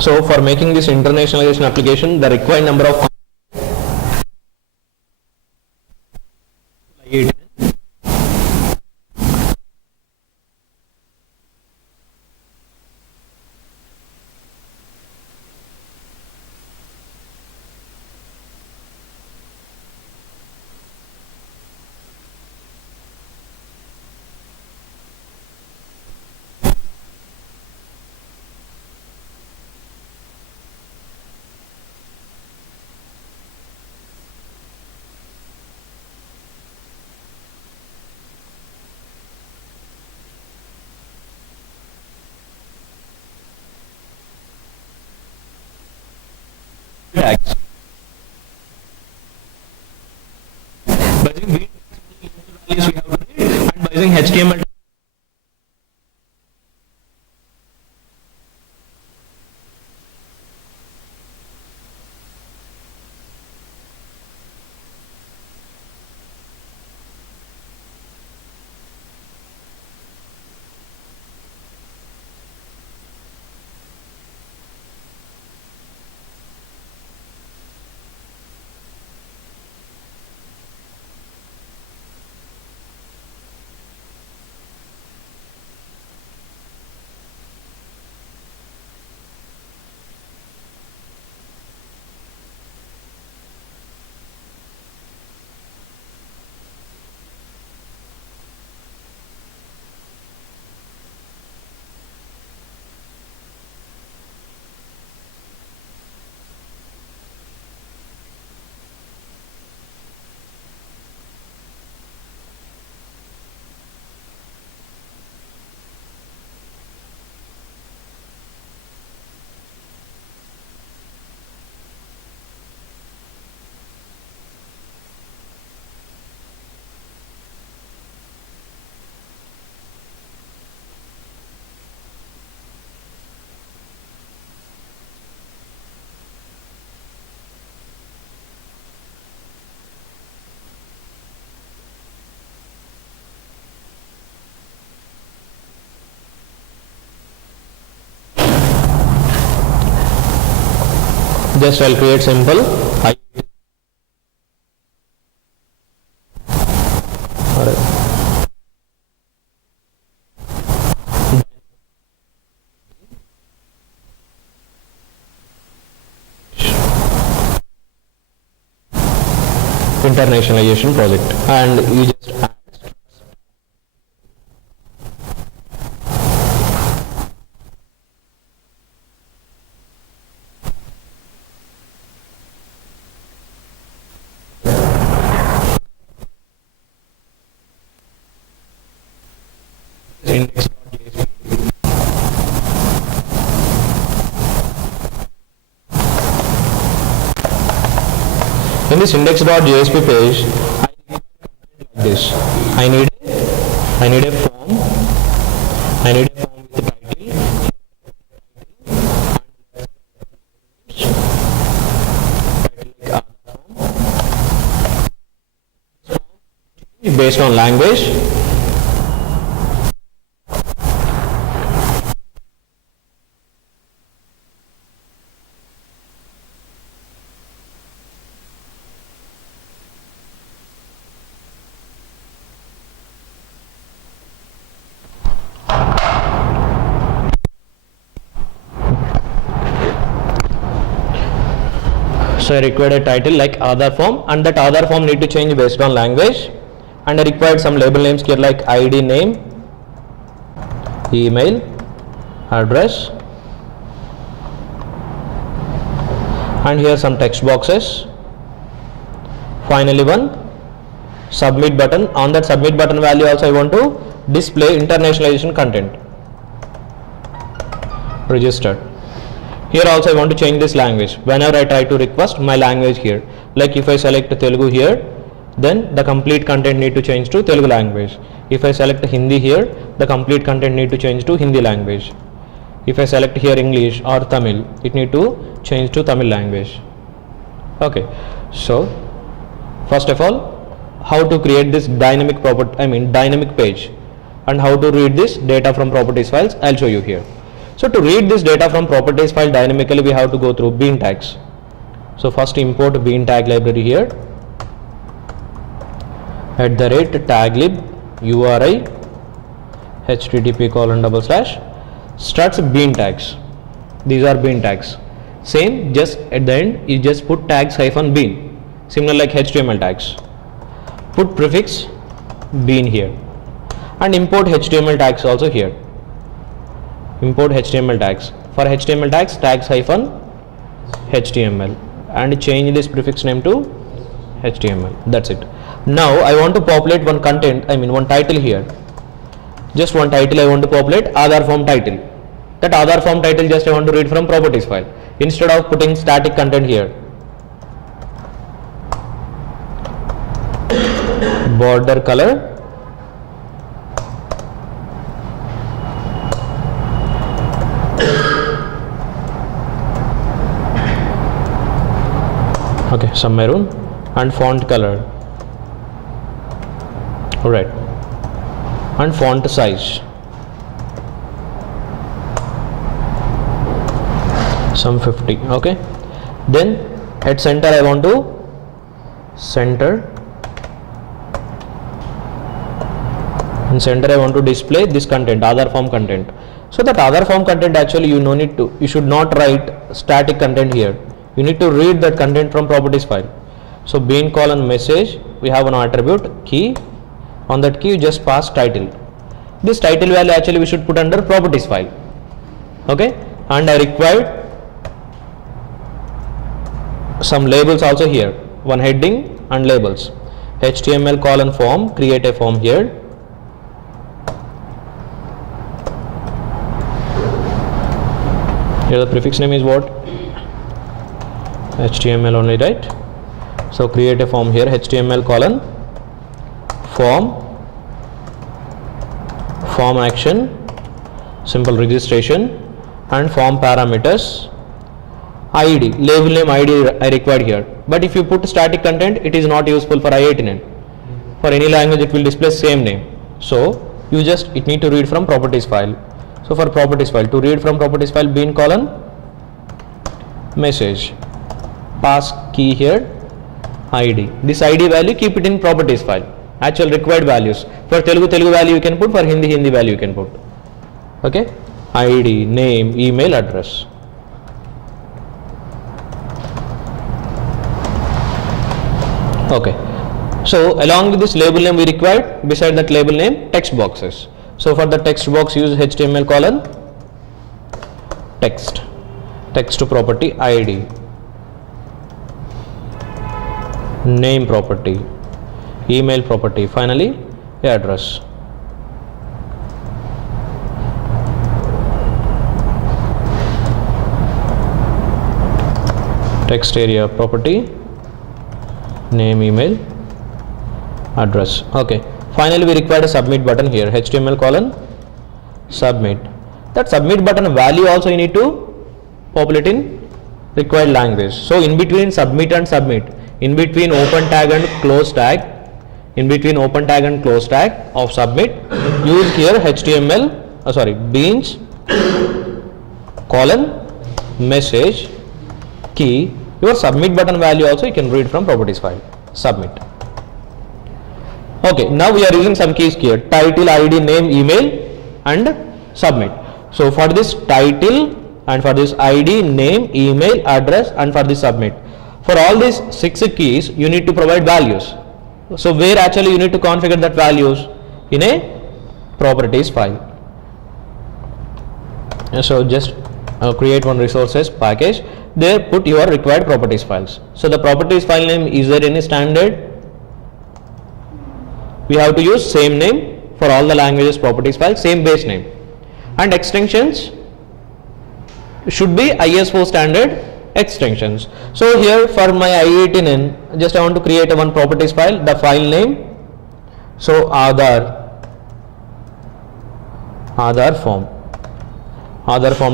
So for making this internationalization application, the required number of I18N. Tags. By using values we have to read, and by using HTML. Just I'll create simple internationalization project, and you just add index.jsp. In this index.jsp page, I need content like this. I need a form. I need a form with the title. Based on language. So I required a title like Aadhaar form, and that Aadhaar form need to change based on language, and I required some label names here like ID name, email, address, and here some text boxes. Finally one submit button. On that submit button value also I want to display internationalization content. Registered. Here also I want to change this language. Whenever I try to request my language here, like if I select Telugu here, then the complete content need to change to Telugu language. If I select Hindi here, the complete content need to change to Hindi language. If I select here English or Tamil, it need to change to Tamil language. Okay, so first of all, how to create this dynamic dynamic page, and how to read this data from properties files, I'll show you here. So to read this data from properties file dynamically, we have to go through bean tags. So first import bean tag library here, @taglib URI http://struts bean tags. These are bean tags. Same, just at the end you just put tags -bean, similar like HTML tags. Put prefix bean here and import HTML tags also here. Import HTML tags. For HTML tags, tags-HTML and change this prefix name to HTML. That's it. Now I want to populate one content, one title here. Just one title I want to populate, Aadhaar form title. That Aadhaar form title just I want to read from properties file instead of putting static content here. Border color, okay, some maroon, and font color, alright, and font size, some 50. Okay, then at center I want to center, in center I want to display this content, Aadhaar form content. So that Aadhaar form content, actually you should not write static content here. You need to read that content from properties file. So bean :message, we have an attribute key. On that key you just pass title. This title value actually we should put under properties file. Okay, and I required some labels also here, one heading and labels. HTML : form, create a form here. Here the prefix name is what? HTML only, right? So create a form here, HTML : form action, simple registration, and form parameters, ID, label name ID I required here. But if you put static content, it is not useful for I18N. For any language it will display same name. So you just, it need to read from properties file. So for properties file, to read from properties file, bean : message, pass key here, ID. This ID value keep it in properties file, actual required values. For Telugu value you can put, for Hindi value you can put. Okay, ID, name, email address. Okay, so along with this label name we required, beside that label name, text boxes. So for the text box, use HTML : text, text property ID, name property, email property, finally address. Text area property, name, email, address. Okay, finally we require a submit button here, HTML : submit. That submit button value also you need to populate in required language. So in between submit and submit, in between open tag and close tag, of submit, use here HTML, beans : message, key. Your submit button value also you can read from properties file, submit. Okay, now we are using some keys here, title, ID, name, email, and submit. So for this title, and for this ID, name, email, address, and for this submit, for all these 6 keys you need to provide values. So where actually you need to configure that values? In a properties file. So just create one resources package, there put your required properties files. So the properties file name, is there any standard? We have to use same name for all the languages properties file, same base name, and extensions should be ISO standard extensions. So here for my I18N, just I want to create one properties file, the file name, so Aadhaar form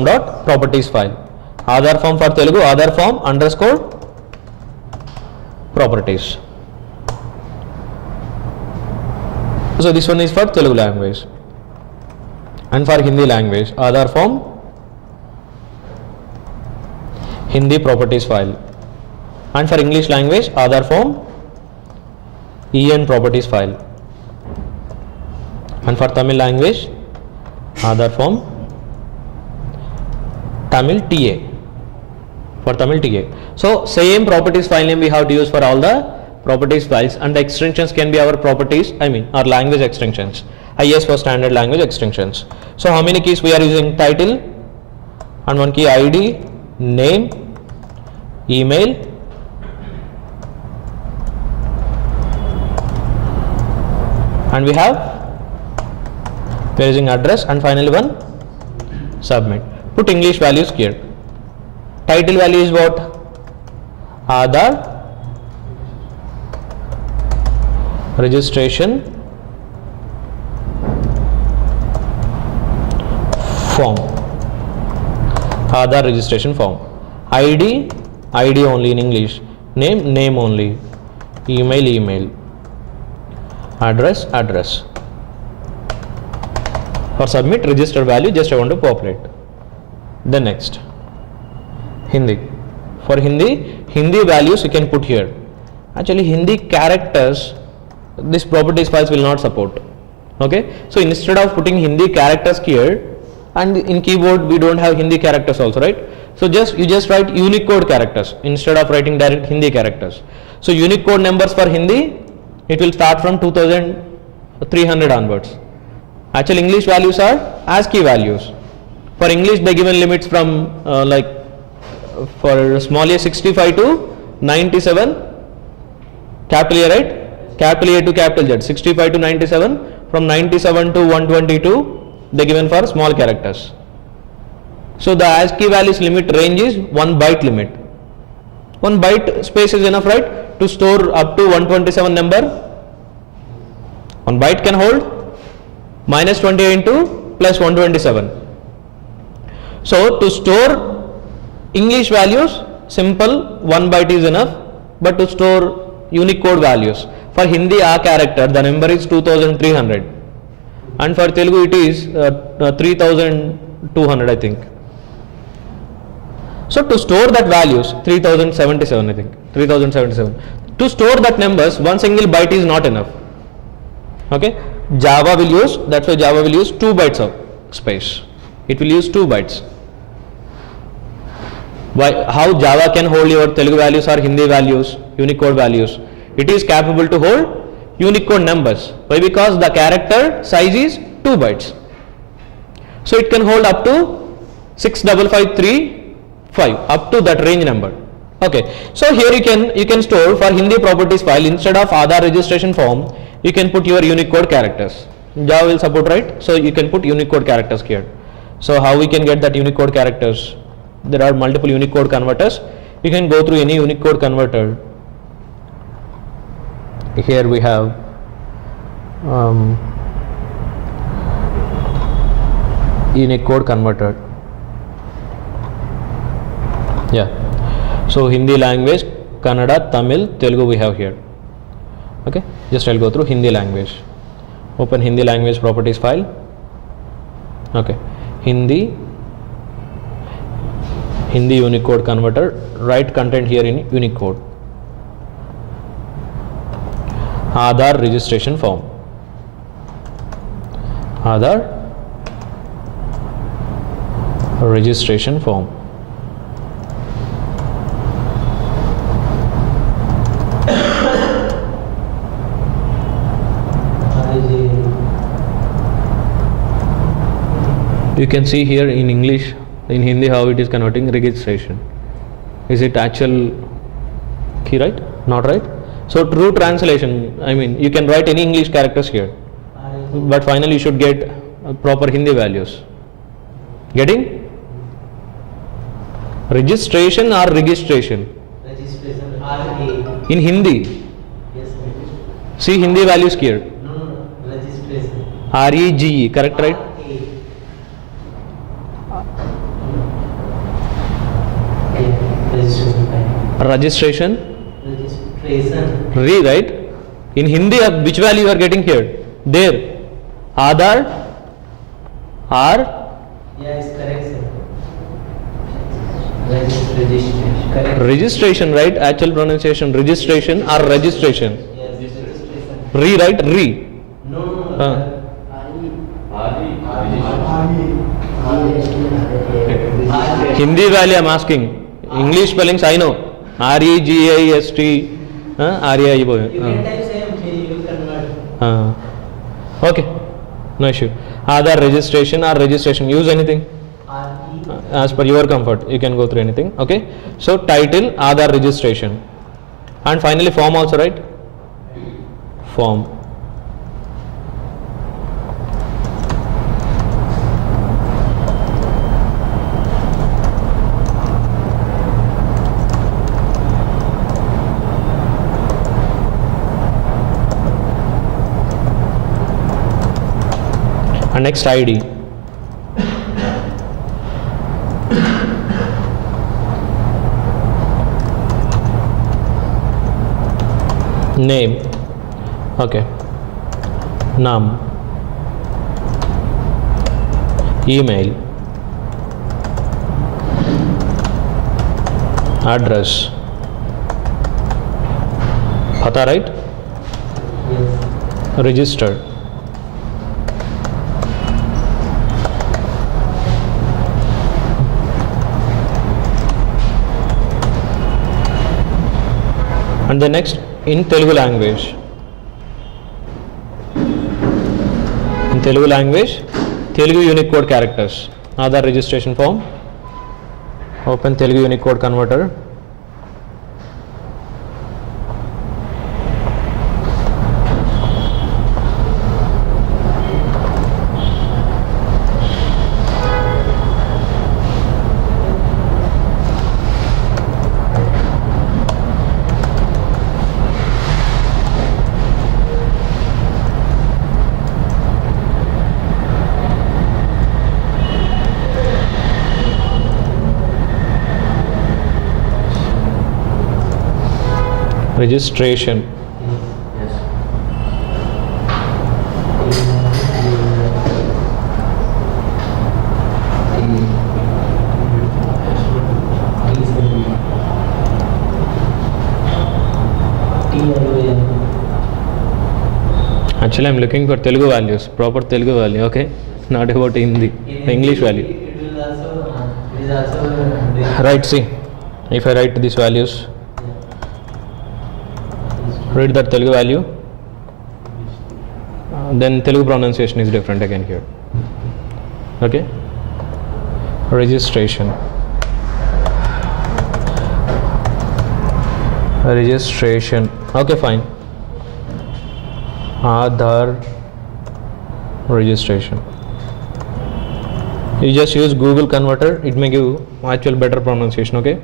dot properties file, Aadhaar form for Telugu, Aadhaar form _ properties. So this one is for Telugu language, and for Hindi language, Aadhaar form Hindi properties file, and for English language Aadhaar form EN properties file, and for Tamil language Aadhaar form Tamil TA, for Tamil TA. So same properties file name we have to use for all the properties files, and the extensions can be our properties, our language extensions. IS for standard language extensions. So how many keys we are using? Title and one key ID, name, email, and we are using address, and finally one submit. Put English values here. Title value is what? Aadhaar registration form. Aadhaar registration form. ID only in English. Name only. Email. Address. For submit, register value just I want to populate. Then next, Hindi. For Hindi values you can put here. Actually Hindi characters, this properties files will not support. Okay, so instead of putting Hindi characters here, and in keyboard we don't have Hindi characters also, right? So you just write Unicode characters instead of writing direct Hindi characters. So Unicode numbers for Hindi, it will start from 2300 onwards. Actual English values are ASCII values. For English they given limits from for small a 65 to 97, capital A, right? Capital A to capital Z, 65 to 97, from 97 to 122 they given for small characters. So the ASCII values limit range is 1 byte limit. 1 byte space is enough, right, to store up to 127 number. 1 byte can hold minus 20 into plus 127. So to store English values, simple 1 byte is enough, but to store Unicode values, for Hindi A character the number is 2300, and for Telugu it is 3200 I think. So to store that values 3077 I think, 3077. To store that numbers, one single byte is not enough. Okay, Java will use, that's why Java will use 2 bytes of space. It will use 2 bytes. Why? How Java can hold your Telugu values or Hindi values, Unicode values? It is capable to hold Unicode numbers. Why? Because the character size is 2 bytes. So it can hold up to 65535, up to that range number. Okay. So here you can store for Hindi properties file, instead of Aadhaar registration form, you can put your Unicode characters. Java will support, right? So you can put Unicode characters here. So how we can get that Unicode characters? There are multiple Unicode converters. You can go through any Unicode converter. Here we have Unicode converter. Yeah. So Hindi language, Kannada, Tamil, Telugu we have here. Okay. Just I'll go through Hindi language. Open Hindi language properties file. Okay. Hindi Unicode converter. Write content here in Unicode. Aadhaar registration form. Aadhaar registration form. You can see here in English, in Hindi how it is converting registration. Is it actual key, right? Not right? So true translation, I mean you can write any English characters here, but finally you should get proper Hindi values. Getting? Registration or registration? Registration, R-A. In Hindi? Yes, see Hindi values here. No, registration. R-E-G-E, correct, right? Registration? Registration. Re, right? In Hindi, which value you are getting here? There. Aadhaar, R. Yeah, it's correct, sir. Registration. Correct. Registration, right? Actual pronunciation registration or registration. Yes, registration. Re, right? Re. No, no, Ah. Hindi value I'm asking. English spellings I know. REGIST. REI. You can type same, you will convert. Okay. No issue. Aadhaar registration or registration. Use anything. As per your comfort. You can go through anything. Okay. So title Aadhaar registration. And finally form also, right? Form. And next ID. Name. Okay. Num. Email. Address. Pata, right? Yes. Register. And the next in Telugu language. In Telugu language, Telugu Unicode characters. Aadhaar registration form. Open Telugu Unicode converter. Registration. Yes. Actually, I'm looking for Telugu values, proper Telugu value, okay? Not about Hindi, the English value. It will also, it is also. Right, see, if I write these values, read that Telugu value, then Telugu pronunciation is different again here. Okay? Registration. Registration. Okay, fine. Aadhaar registration. You just use Google converter, it may give actual better pronunciation, okay?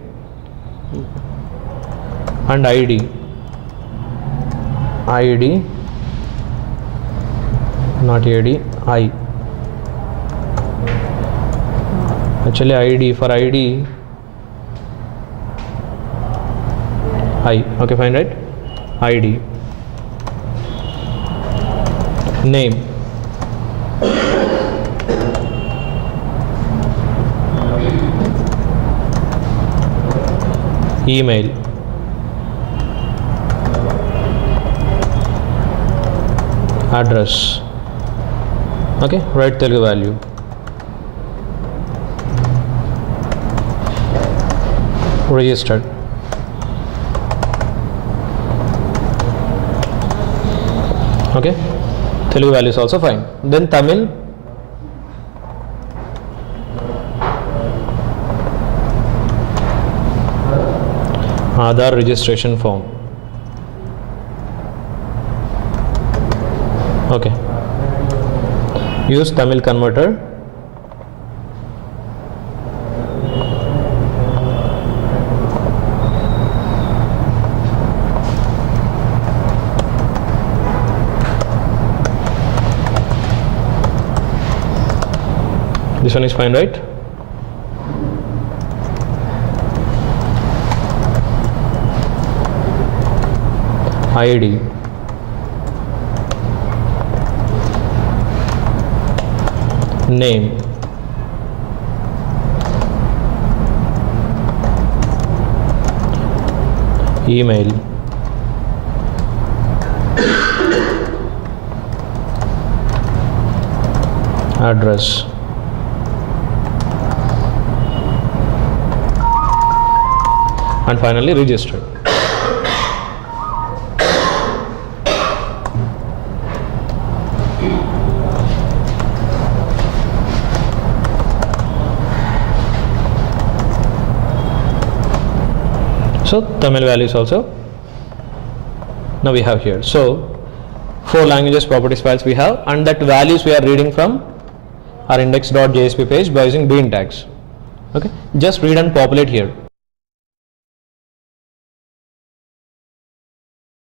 And ID. ID, not AD, I. Actually ID, for ID, I. Okay, fine, right? ID. Name. Email. Address. Okay, write Telugu value. Registered. Okay, Telugu value is also fine. Then Tamil. Aadhaar registration form. Okay, use Tamil converter. This one is fine, right? ID. Name. email, address, and finally register. So Tamil values also now we have here. So 4 languages properties files we have, and that values we are reading from our index.jsp page by using bean tags. Okay, just read and populate here.